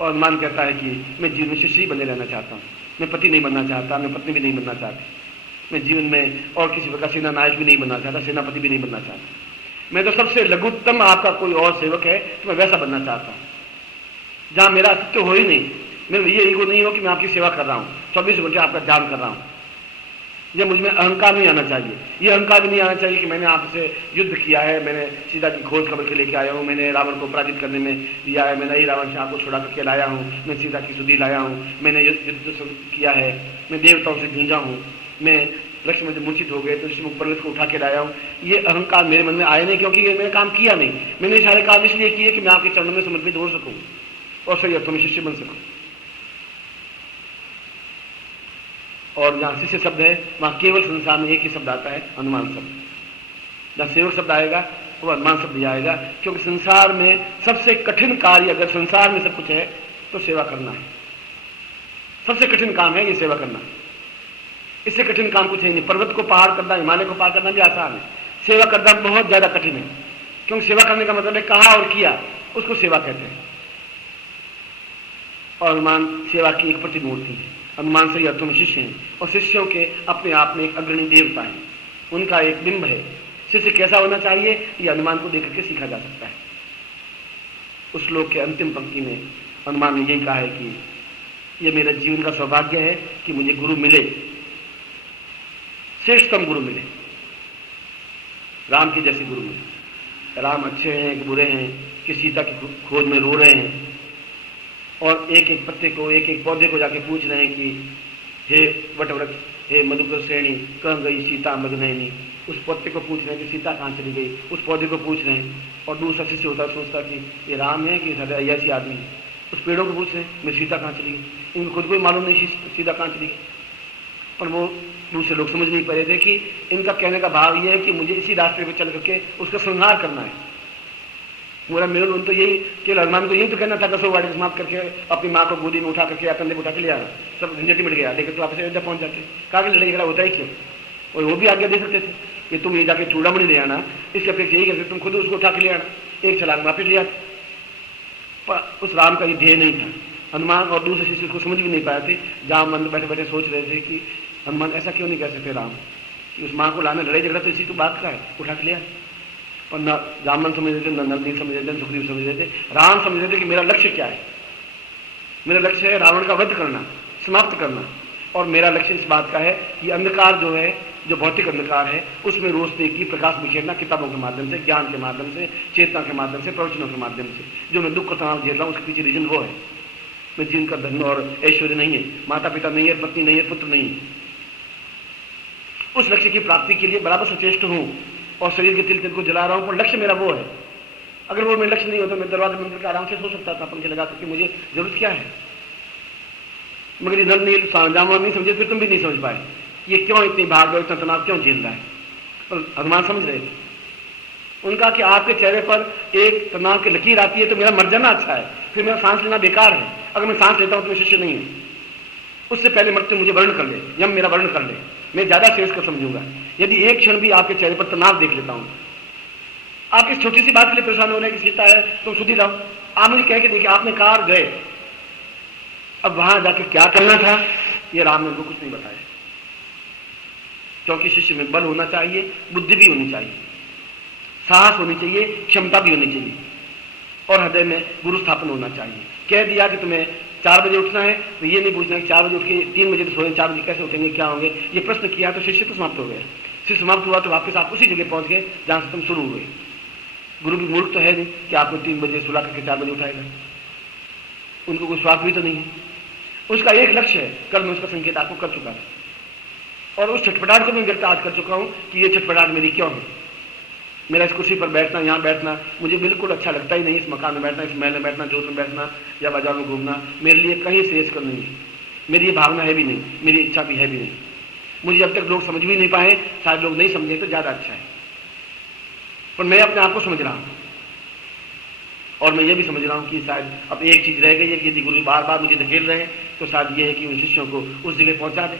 और हनुमान कहता है कि मैं जीवन में शिष्य ही बने रहना चाहता हूँ, मैं पति नहीं बनना चाहता, मैं पत्नी भी नहीं बनना चाहती, मैं जीवन में और किसी प्रकार सेना नायक भी नहीं बनना चाहता, सेनापति भी नहीं बनना चाहता, मैं तो सबसे लघुत्तम आपका कोई और सेवक है तो मैं वैसा बनना चाहता हूँ, जहाँ मेरा अस्तित्व हो ही नहीं, मेरा ये ईगो नहीं हो कि मैं आपकी सेवा कर रहा हूँ, 24 घंटे आपका ध्यान कर रहा हूँ। ये मुझ में अहंकार नहीं आना चाहिए, ये अहंकार भी नहीं आना चाहिए कि मैंने आपसे युद्ध किया है, मैंने सीता की खोज खबर के लेके आया हूँ, मैंने रावण को पराजित करने में दिया है, मैंने ही रावण से आपको छुड़ा करके लाया हूँ, मैं सीता की सुधि लाया हूँ, मैंने युद्ध किया है, मैं देवताओं से जूझा हूँ, मैं लक्ष्मण से मूर्छित हो गए तो ऋषिमुख पर्वत को उठा के लाया हूँ। ये अहंकार मेरे मन में आया नहीं, क्योंकि ये मैंने काम किया नहीं, मैंने सारे काम इसलिए किए कि मैं आपके चरणों में समर्पित हो सकूँ और सही अर्थों में शिष्य बन सकूँ। और जहाँ शिष्य शब्द है वहाँ केवल संसार में एक ही शब्द आता है, हनुमान शब्द। जहाँ सेवक शब्द आएगा वो हनुमान शब्द आएगा, क्योंकि संसार में सबसे कठिन कार्य, अगर संसार में सब कुछ है तो सेवा करना है। सबसे कठिन काम है ये सेवा करना, इससे कठिन काम कुछ है नहीं। पर्वत को पहाड़ करना, हिमालय को पार करना भी आसान है, सेवा करना बहुत ज्यादा कठिन है, क्योंकि सेवा करने का मतलब है कहा और किया, उसको सेवा कहते हैं। और हनुमान सेवा की एक प्रतिमूर्ति है, हनुमान सही अर्थों में शिष्य हैं, और शिष्यों के अपने आप में एक अग्रणी देवता है, उनका एक बिंब है। शिष्य कैसा होना चाहिए ये हनुमान को देख करके सीखा जा सकता है। उस श्लोक के अंतिम पंक्ति में हनुमान ने यही कहा है कि यह मेरे जीवन का सौभाग्य है कि मुझे गुरु मिले, श्रेष्ठतम गुरु मिले, राम के जैसे गुरु मिले। राम अच्छे हैं कि बुरे हैं, कि सीता की खोज में रो रहे हैं और एक एक पत्ते को, एक एक पौधे को जाके पूछ रहे हैं कि हे वटवृक्ष, हे मधुकर श्रेणी, कहाँ गई सीता मदनयनी। उस पत्ते को पूछ रहे हैं कि सीता कहाँ चली गई, उस पौधे को पूछ रहे हैं। और दूसरा शिष्य होता है, सोचता कि ये राम है कि ऐसी आदमी है। उस पेड़ों को पूछ रहे हैं मैं सीता कहाँ चली गई, इनको खुद को ही मालूम नहीं सीता कहाँ चली गई। पर वो दूसरे लोग समझ नहीं पा रहे थे कि इनका कहने का भाव ये है कि मुझे इसी रास्ते पर चल करके उसका संहार करना है। मेरा मेरुल तो यही, केवल हनुमान को यही तो कहना था, कसो वाड़ी समाप्त करके अपनी माँ को गोदी में उठा करके या कंधे में उठा के ले आना, सब झंझट मिट गया। लेकिन तो वापस अयोध्या पहुंच जाते, कहा कि लड़ाई झगड़ा होता ही क्यों। और वो भी आज्ञा दे सकते थे कि तुम ये जाके चूड़ामणि ले आना, इसके अपेक्षा यही करते तुम खुद उसको उठा के ले आना, एक छलांग वापिस ले आते। पर उस राम का ये ध्येय नहीं था। हनुमान और दूसरे शिष्य को समझ भी नहीं पाए थे, जहाँ मन में बैठे बैठे सोच रहे थे कि हनुमान ऐसा क्यों नहीं कह सकते राम कि उस माँ को लाने, लड़ाई झगड़ा तो इसी तो बात का है, उठा के ले आए। पर न जामन समझ रहे थे, न नरदीप समझ रहे थे, न सुग्रीव समझ रहे थे। राम समझ रहे थे कि मेरा लक्ष्य क्या है, मेरा लक्ष्य है रावण का वध करना, समाप्त करना। और मेरा लक्ष्य इस बात का है कि अंधकार जो है, जो भौतिक अंधकार है, उसमें रोशनी की प्रकाश बिखेरना, किताबों के माध्यम से, ज्ञान के माध्यम से, चेतना के माध्यम से, प्रवचनों के माध्यम से। जो मैं दुख तनाव झेल रहा हूँ उसके पीछे रीजन वो है, मैं जिनका धन और ऐश्वर्य नहीं है, माता पिता नहीं है, पत्नी नहीं है, पुत्र नहीं है। उस लक्ष्य की प्राप्ति के लिए बराबर सचेष्ट हूँ और शरीर के तिल तिल को जला रहा हूँ, पर लक्ष्य मेरा वो है। अगर वो मेरा लक्ष्य नहीं होता, मैं दरवाजे मंदिर का आराम से सो सकता था पंखे लगा करके, मुझे जरूरत क्या है। मगर ये नल नील जामा नहीं समझे, फिर तुम भी नहीं समझ पाए ये क्यों इतनी भाग इतना तनाव क्यों झेल रहा है। और हनुमान समझ रहे थे। उनका कि आपके चेहरे पर एक तनाव की लकीर आती है तो मेरा मर जाना अच्छा है, फिर मेरा सांस लेना बेकार है। अगर मैं सांस लेता हूं तो मैं शिष्य नहीं हूं, उससे पहले मरते मुझे वर्ण कर ले, यम मेरा वर्ण कर ले, मैं ज्यादा श्रेष्ठ को समझूंगा यदि एक क्षण भी आपके चेहरे पर तनाव देख लेता हूं। आप इस छोटी सी बात के लिए परेशान हो रहे हैं कि सीता है तुम सुधी रहो, आप मुझे कह के देखिए आपने कार गए, अब वहां जाके क्या करना था ये राम ने उनको कुछ नहीं बताया। क्योंकि शिष्य में बल होना चाहिए, बुद्धि भी होनी चाहिए, साहस होनी चाहिए, क्षमता भी होनी चाहिए, और हृदय में गुरु स्थापन होना चाहिए। कह दिया कि तुम्हें 4 बजे उठना है तो ये नहीं पूछना कि 4 बजे उठ के 3 बजे तो सोए, 4 बजे कैसे उठेंगे, क्या होंगे। ये प्रश्न किया तो शिष्य तो समाप्त हो गया। शिष्य समाप्त हुआ तो वापस आप उसी जगह पहुंच गए जहां से तुम शुरू हुए। गुरु भी मूर्ख तो है नहीं कि आपको 3 बजे सुला करके 4 बजे उठाएगा, उनको कोई स्वार्थ भी तो नहीं है। उसका एक लक्ष्य है, कल मैं उसका संकेत आपको कर चुका था, और उस छटपटाहट को मैं व्यक्त आज कर चुका हूं कि ये छटपटाहट मेरी क्यों है। मेरा इस कुर्सी पर बैठना, यहाँ बैठना मुझे बिल्कुल अच्छा लगता ही नहीं। इस मकान में बैठना, इस महल में बैठना, जोत में बैठना या बाजार में घूमना मेरे लिए कहीं श्रेयस्कर नहीं है। मेरी ये भावना है भी नहीं, मेरी इच्छा भी है भी नहीं। मुझे जब तक लोग समझ भी नहीं पाए, शायद लोग नहीं समझे तो ज्यादा अच्छा है, पर मैं अपने आप को समझ रहा हूँ। और मैं ये भी समझ रहा हूँ कि शायद अब एक चीज रह गई है कि यदि गुरु बार बार मुझे धकेल रहे हैं तो शायद ये है कि उन शिष्यों को उस जगह पहुंचा दे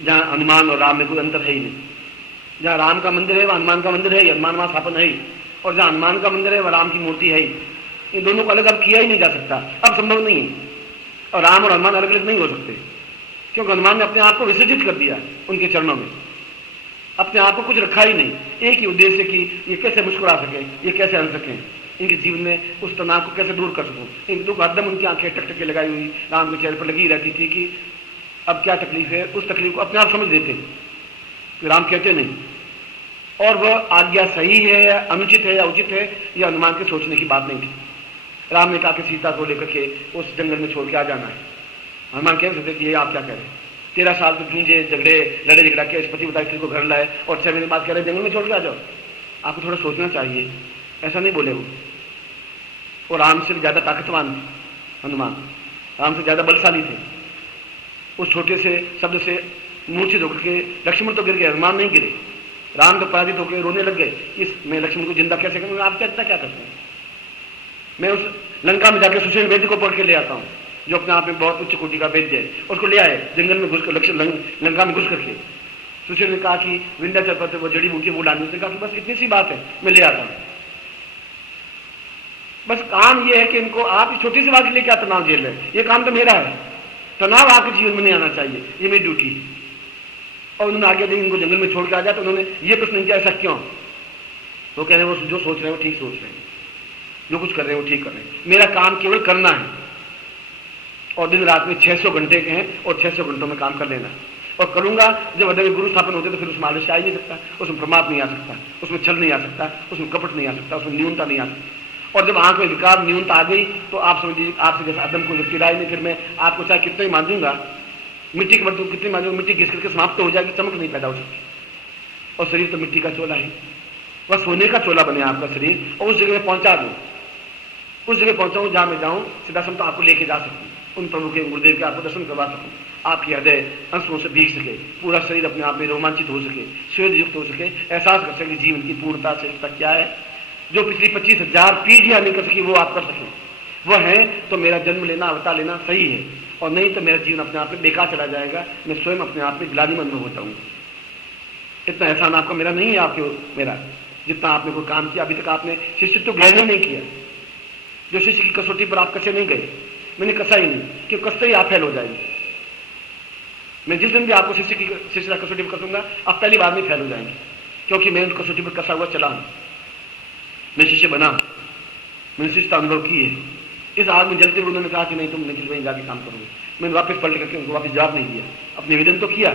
जहाँ हनुमान और राम में कोई अंतर है ही नहीं। जहाँ राम का मंदिर है वह हनुमान का मंदिर है ही, हनुमान वहाँ स्थापन है ही, और जहाँ हनुमान का मंदिर है वह राम की मूर्ति है ही। इन दोनों को अलग अब किया ही नहीं जा सकता, अब संभव नहीं है। और राम और हनुमान अलग अलग नहीं हो सकते, क्योंकि हनुमान ने अपने आप को विसर्जित कर दिया उनके चरणों में, अपने आप को कुछ रखा ही नहीं। एक ही उद्देश्य कि ये कैसे मुस्कुरा सके, ये कैसे हंस सकें, इनके जीवन में उस तनाव को कैसे दूर कर सकूं। इन दुख हरदम उनकी आंखें टकटके लगाई हुई राम के चेहरे पर लगी रहती थी कि अब क्या तकलीफ है। उस तकलीफ को अपने आप समझ लेते, राम कहते नहीं। और वह आज्ञा सही है या अनुचित है या उचित है, यह हनुमान के सोचने की बात नहीं थी। राम ने कहा कि सीता को लेकर के उस जंगल में छोड़ के आ जाना है। हनुमान कह सकते कि ये आप क्या कह रहे हैं, 13 साल तो जूझे झगड़े लड़े झगड़ा के पति बताई को घर लाए और 6 महीने बाद कह रहे जंगल में छोड़ के आ जाओ। आपको थोड़ा सोचना चाहिए, ऐसा नहीं बोले वो। और राम से ज्यादा ताकतवान थे हनुमान, राम से ज्यादा बलशाली थे। उस छोटे से शब्द से मूर्छित होकर के लक्ष्मण तो गिर गए, हनुमान नहीं गिरे। राम तो पराजित होकर रोने लग गए, इस मैं लक्ष्मण को जिंदा कैसे करूंगा, आप क्या करते हैं। मैं उस लंका में जाकर सुषेण वैद्य को पढ़ के ले आता हूँ, जो अपने आप में बहुत उच्च कोटि का वैद्य है। उसको ले आए जंगल में घुस कर, लंका में घुस करके। सुषेण ने कहा कि विंध्याचल पर वो जड़ी बूटी वो डालने से कहा कि बस इतनी सी बात है, मैं ले आता हूँ। बस काम ये है कि इनको आप छोटी सी बात के लिए क्या तनाव झेल रहे हैं, ये काम तो मेरा है। तनाव आपके जीवन में नहीं आना चाहिए, ये मेरी ड्यूटी है। और उन्होंने आगे दी इनको जंगल में छोड़ के आ जाए, तो उन्होंने ये प्रश्न नहीं किया ऐसा क्यों। वो कह रहे हैं वो जो सोच रहे हैं वो ठीक सोच रहे हैं, जो कुछ कर रहे हैं वो ठीक कर रहे हैं, मेरा काम केवल करना है। और दिन रात में 600 घंटे के हैं और 600 घंटों में काम कर लेना है। और करूंगा जब हृदय में गुरु स्थापन होते तो फिर उसमें आलस्य आ ही नहीं सकता, उसमें प्रमाद नहीं आ सकता, उसमें छल नहीं आ सकता, उसमें कपट नहीं आ सकता, उसमें न्यूनता नहीं आ सकती। और जब आंख में विकार न्यूनता आ गई तो आप समझ लीजिए आपसे जैसा अदम को व्यक्ति राय नहीं, फिर मैं आपको चाहे कितना ही मांझूंगा, मिट्टी के बर्तन कितनी मांझूंगा, मिट्टी घिस करके समाप्त हो जाएगी, चमक नहीं पैदा हो सकती। और शरीर तो मिट्टी का चोला है, वह सोने का चोला बने आपका शरीर। और उस जगह में पहुंचा दूं, उस जगह पहुंचाऊं जहां मैं जाऊं सीधा सम तो आपको लेके जा सकूं, उन प्रभु के गुरुदेव के आपको दर्शन करवा सकूं, आपके हृदय अंशों से भीग सके, पूरा शरीर अपने आप में रोमांचित हो सके, स्वेद युक्त हो सके, एहसास कर सके जीवन की पूर्णता श्रेष्ठता क्या है, जो पिछली 25,000 पीढ़ियां नहीं कर सकी वो आप कर सके। वह है तो मेरा जन्म लेना अवतार लेना सही है, और नहीं तो मेरा जीवन अपने आप में बेकार चला जाएगा, मैं स्वयं अपने आप में ग्लानि अनुभव होता हूँ। इतना एहसान आपका मेरा नहीं है, आपके मेरा जितना आपने कोई काम किया अभी तक आपने शिष्यत्व ग्रहण ही नहीं किया। जो शिष्य की कसौटी पर आप कसे नहीं गए, मैंने कसा ही नहीं, कि कसते ही आप फेल हो जाएंगे। मैं जिस दिन भी आपको शिष्य का कसौटी पर कसूंगा आप पहली बार में फेल हो जाएंगे, क्योंकि मैं उन कसौटी पर कसा हुआ चला हूं, मैं शिष्य बना, मैंने शिष्यता अनुभव की है। इस आग में जलते हुए उन्होंने कहा कि नहीं तुम निखिल वहीं जाके काम करोगे। मैंने वापस पलट करके उनको वापस जवाब नहीं दिया, अपने निवेदन तो किया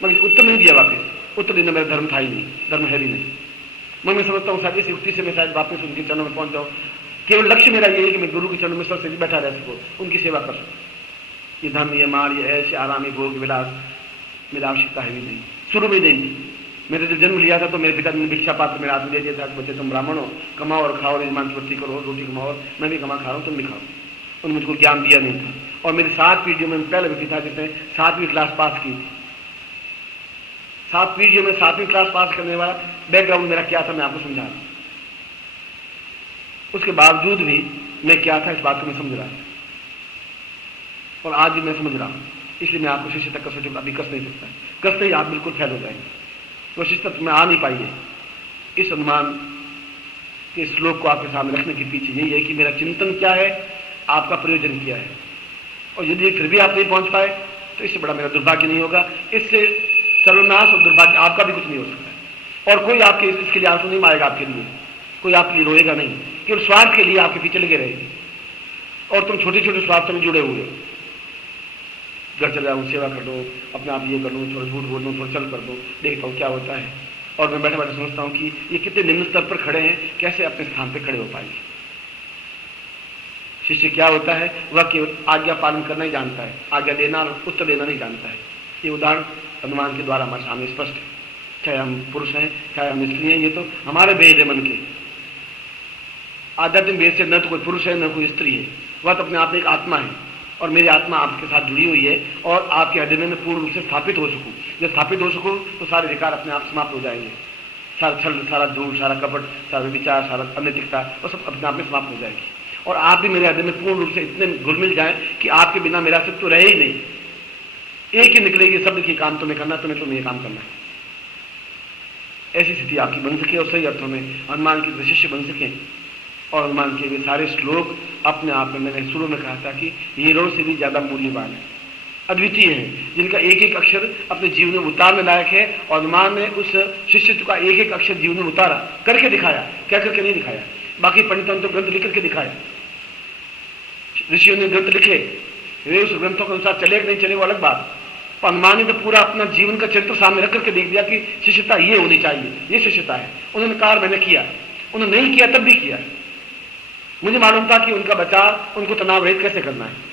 मगर उत्तर नहीं दिया वापस। उत्तर देना मेरा धर्म था ही नहीं, धर्म है भी नहीं। मैं समझता हूँ शायद इस युक्ति से मैं शायद वापस उनके चरणों में पहुंच जाऊँ। केवल लक्ष्य मेरा ये है कि मैं गुरु के चरणों में सबसे बैठा रह सकूँ, उनकी सेवा कर सकूँ। ये धन ये मार ये ऐसे आरामी भोग विलास मेरी आवश्यकता है भी नहीं, शुरू में नहीं। मैंने जब जन्म लिया था तो मेरे पिता ने भिक्षा पात्र मेरे हाथ में दे दिया था, बच्चे तुम ब्राह्मण हो, कमाओ और खाओ, यजमान की वृत्ति करो, रोटी कमाओ, मैं भी कमा खा रहा हूँ तुम भी खाओ। उन्होंने मुझको ज्ञान दिया नहीं था। और मेरी 7 पीढ़ियों में पहले व्यक्ति था जिसने 7वीं क्लास पास की थी। 7 पीढ़ियों में 7वीं क्लास पास करने वाला बैकग्राउंड मेरा क्या था मैं आपको समझा रहा हूँ। उसके बावजूद भी मैं क्या था इस बात को मैं समझ रहा हूँ, और आज भी मैं समझ रहा हूँ। इसलिए मैं आपको शिष्य तक कसौटी अभी कस नहीं सकता, कसते ही आप बिल्कुल फेल हो जाएंगे। तो शिष्य तक में आ नहीं पाइए। इस अनुमान के श्लोक को आपके सामने रखने के पीछे यही है कि मेरा चिंतन क्या है, आपका प्रयोजन क्या है। और यदि फिर भी आप नहीं पहुंच पाए तो इससे बड़ा मेरा दुर्भाग्य नहीं होगा, इससे सर्वनाश और दुर्भाग्य आपका भी कुछ नहीं हो सकता। और कोई आपके इसके लिए आंसू नहीं मारेगा, आपके लिए कोई आपके लिए रोएगा नहीं, केवल स्वार्थ के लिए आपके पीछे लगे रहेंगे। और तुम छोटे छोटे स्वार्थों में जुड़े हुए, घर चले जाऊँ, सेवा कर दो, अपने आप ये कर लूँ, थोड़ा झूठ बोल दूँ, थोड़ा चल कर दो, देखता हूँ क्या होता है। और मैं बैठे बैठे समझता हूँ कि ये कितने निम्न स्तर पर खड़े हैं, कैसे अपने स्थान पर खड़े हो पाएंगे। शिष्य क्या होता है, वह केवल आज्ञा पालन करना ही जानता है, आज्ञा देना और उत्तर देना नहीं जानता है। ये उदाहरण हनुमान के द्वारा हमारे सामने स्पष्ट है। चाहे हम पुरुष हैं चाहे हम स्त्री हैं, ये तो हमारे भेद है मन के। आध्यात्मिक भेद से न तो कोई पुरुष है न कोई स्त्री है, वह तो अपने आप में एक आत्मा है। और मेरी आत्मा आपके साथ जुड़ी हुई है, और आपके हृदय में मैं पूर्ण रूप से स्थापित हो सकूं। जब स्थापित हो सकूं तो सारे विकार अपने आप समाप्त हो जाएंगे। सारा छल, सारा झूठ, सारा कपट, सारा विचार, सारा अनैतिकता, वो सब अपने आप में समाप्त हो जाएगी। और आप भी मेरे हृदय में पूर्ण रूप से इतने घुल मिल जाए कि आपके बिना मेरा अस्तित्व रहे ही नहीं। एक ही निकलेगी शब्द की काम तुम्हें करना, तुम्हें ये काम करना है। ऐसी स्थिति आपकी बन सके और सही अर्थों में हनुमान के शिष्य बन सके। और हनुमान के भी सारे श्लोक अपने आप में, मैंने शुरू में कहा था कि हीरो से भी ज्यादा मूल्यवान है, अद्वितीय है, जिनका एक एक अक्षर अपने जीवन में उतारने लायक है। और हनुमान ने उस शिष्यत्व का एक एक अक्षर जीवन में उतारा, करके दिखाया, क्या करके नहीं दिखाया। बाकी पंडितों ने तो ग्रंथ लिख करके दिखाया, ऋषियों ने ग्रंथ लिखे, वे उस ग्रंथों के अनुसार चले कि नहीं चले वो अलग बात। हनुमान ने तो पूरा अपना जीवन का चरित्र सामने रख करके देख दिया कि शिष्यता ये होनी चाहिए, ये शिष्यता है। उन्होंने कहा मैंने किया, उन्होंने नहीं किया तब भी किया। मुझे मालूम था कि उनका बचाव उनको तनाव रहित कैसे करना है।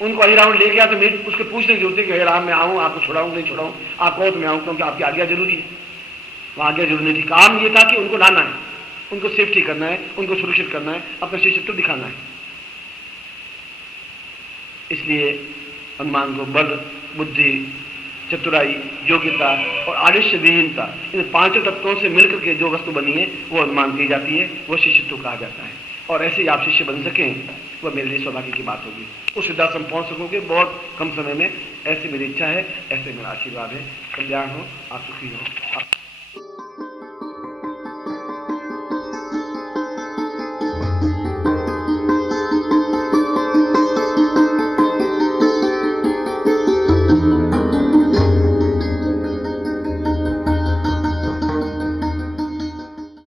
उनको हरि रावण ले गया तो मेरी उसके पूछने की जरूरत है कि हे राम मैं आऊं, आपको छुड़ाऊं नहीं छुड़ाऊं, आप कहो तो मैं आऊं, क्योंकि आपकी आज्ञा जरूरी है। वो आज्ञा जरूरी नहीं थी, काम ये था कि उनको लाना है, उनको सेफ्टी करना है, उनको सुरक्षित करना है, अपना शिष्यत्व दिखाना है। इसलिए हनुमान को बल, बुद्धि, चतुराई, योग्यता और आलस्य विहीनता, इन पांचों तत्वों से मिलकर के जो वस्तु बनी है वो हनुमान कही जाती है, वो शिष्यत्व कहा जाता है। और ऐसे ही आप शिष्य बन सकें वह मेरे लिए सौभाग्य की बात होगी। उस सिद्धांत हम पहुंच सकोगे बहुत कम समय में, ऐसी मेरी इच्छा है, ऐसे मेरा आशीर्वाद है। कल्याण हो, आप सुखी हो।